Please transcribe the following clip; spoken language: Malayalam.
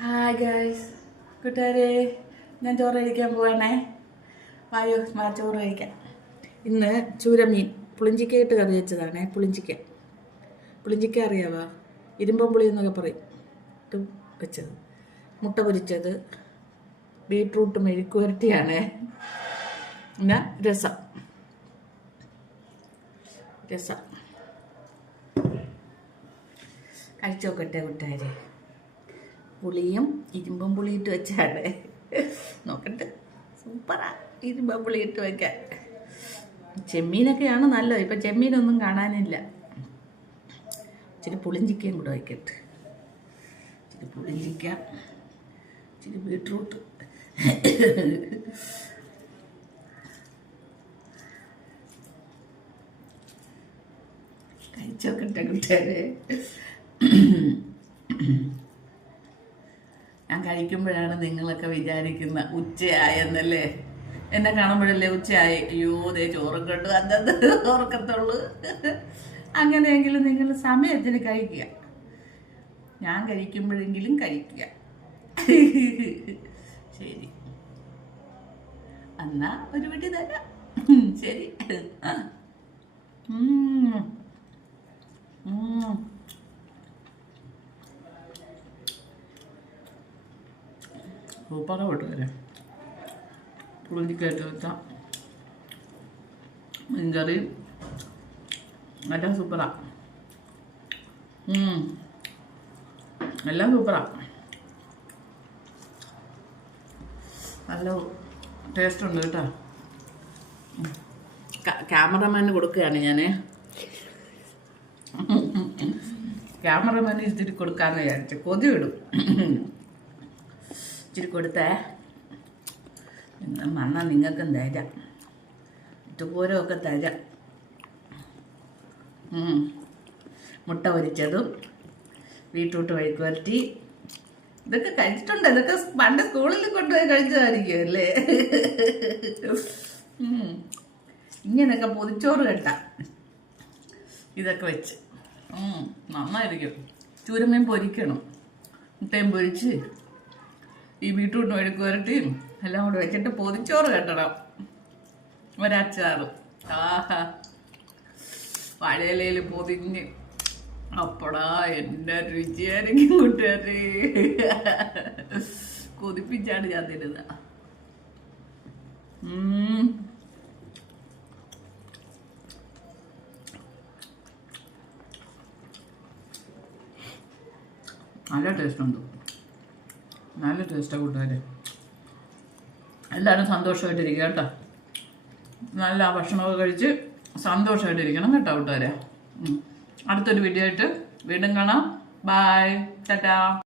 ഹായ് ഗൈസ്, കൂട്ടുകാരെ, ഞാൻ ചോറ് കഴിക്കാൻ പോവാണേ. വായോ ചോറ് കഴിക്കാം. ഇന്ന് ചൂരമീൻ പുളിഞ്ചിക്കയിട്ട് കറി വെച്ചതാണേ. പുളിഞ്ചിക്ക അറിയാവാ, ഇരുമ്പം പുളി എന്നൊക്കെ പറയും. ഇട്ടും വെച്ചത്, മുട്ട പൊരിച്ചത്, ബീട്രൂട്ട് മെഴുക്കുവരട്ടിയാണേ. പിന്നെ രസം കഴിച്ചു നോക്കട്ടെ കൂട്ടുകാരെ. പുളിയും ഇരുമ്പം പുളിയിട്ട് വെച്ചാണ്. നോക്കട്ടെ, സൂപ്പറാ ഇരുമ്പം പുളിയിട്ട് വയ്ക്കാൻ. ചെമ്മീനൊക്കെയാണ് നല്ലത്. ഇപ്പം ചെമ്മീനൊന്നും കാണാനില്ല. ഇച്ചിരി പുളിഞ്ചിക്കയും കൂടെ വയ്ക്കട്ടെ. ഇച്ചിരി പുളിഞ്ചിക്ക, ഇച്ചിരി ബീട്രൂട്ട്. കഴിച്ചോക്കട്ടെ കൂട്ടുകാരെ. ഞാൻ കഴിക്കുമ്പോഴാണ് നിങ്ങളൊക്കെ വിചാരിക്കുന്ന ഉച്ചയായെന്നല്ലേ. എന്നെ കാണുമ്പോഴല്ലേ ഉച്ചയായി. അയ്യോ, ദേ ചോറും കണ്ടു അന്നത് ഓർക്കത്തുള്ളൂ. അങ്ങനെയെങ്കിലും നിങ്ങൾ സമയത്തിന് കഴിക്കുക. ഞാൻ കഴിക്കുമ്പോഴെങ്കിലും കഴിക്കുക. ശരി, എന്നാ ഒരു പിടി തരാം. ശരി. സൂപ്പറാ കൂട്ടുകാരെ. പുളിഞ്ചിക്കായിട്ട് വെച്ച മീൻകറി എല്ലാം സൂപ്പറാ. എല്ലാം സൂപ്പറാ. നല്ല ടേസ്റ്റ് ഉണ്ട് കേട്ടോ. ക്യാമറമാന് കൊടുക്കുകയാണ് ഞാൻ. ക്യാമറമാന് ഇത്തിരി കൊടുക്കാമെന്ന് വിചാരിച്ചു. കൊതി വിടും. ഇച്ചിരി കൊടുത്തേ. വന്നാൽ നിങ്ങൾക്കും തരാം. ഇതുപോലൊക്കെ തരാം. മുട്ട പൊരിച്ചതും ബീട്രൂട്ട് മെഴുക്കുവരട്ടി ഇതൊക്കെ കഴിച്ചിട്ടുണ്ട്. ഇതൊക്കെ പണ്ട് സ്കൂളിൽ കൊണ്ടുപോയി കഴിച്ചതായിരിക്കും അല്ലേ. ഇങ്ങനെയൊക്കെ പൊതിച്ചോറ് കേട്ട ഇതൊക്കെ വെച്ച് നന്നായിരിക്കും. ചൂരമീൻ പൊരിക്കണം. മുട്ടയും പൊരിച്ച് ഈ ബീട്രൂട്ട് മെഴുക്കുവരട്ടിയും എല്ലാം കൂടെ വെച്ചിട്ട് പൊതിച്ചോറ് കെട്ടണം. ഒരച്ചാറും. ആഹാ, വാഴയിലയിൽ പൊതിഞ്ഞ്. അപ്പടാ, എൻ്റെ രുചിയായിരിക്കും കൂട്ടുകാരെ. കൊതിപ്പിച്ചാണ് ഞാൻ തരുന്നത്. നല്ല ടേസ്റ്റ് ഉണ്ട്. നല്ല ടേസ്റ്റാണ് കൂട്ടുകാരെ. എല്ലാവരും സന്തോഷമായിട്ടിരിക്കുക കേട്ടോ. നല്ല ഭക്ഷണമൊക്കെ കഴിച്ച് സന്തോഷമായിട്ടിരിക്കണം കേട്ടോ കൂട്ടുകാരെ. അടുത്തൊരു വീഡിയോ ആയിട്ട് വീണ്ടും കാണാം. ബൈ, ടാറ്റാ.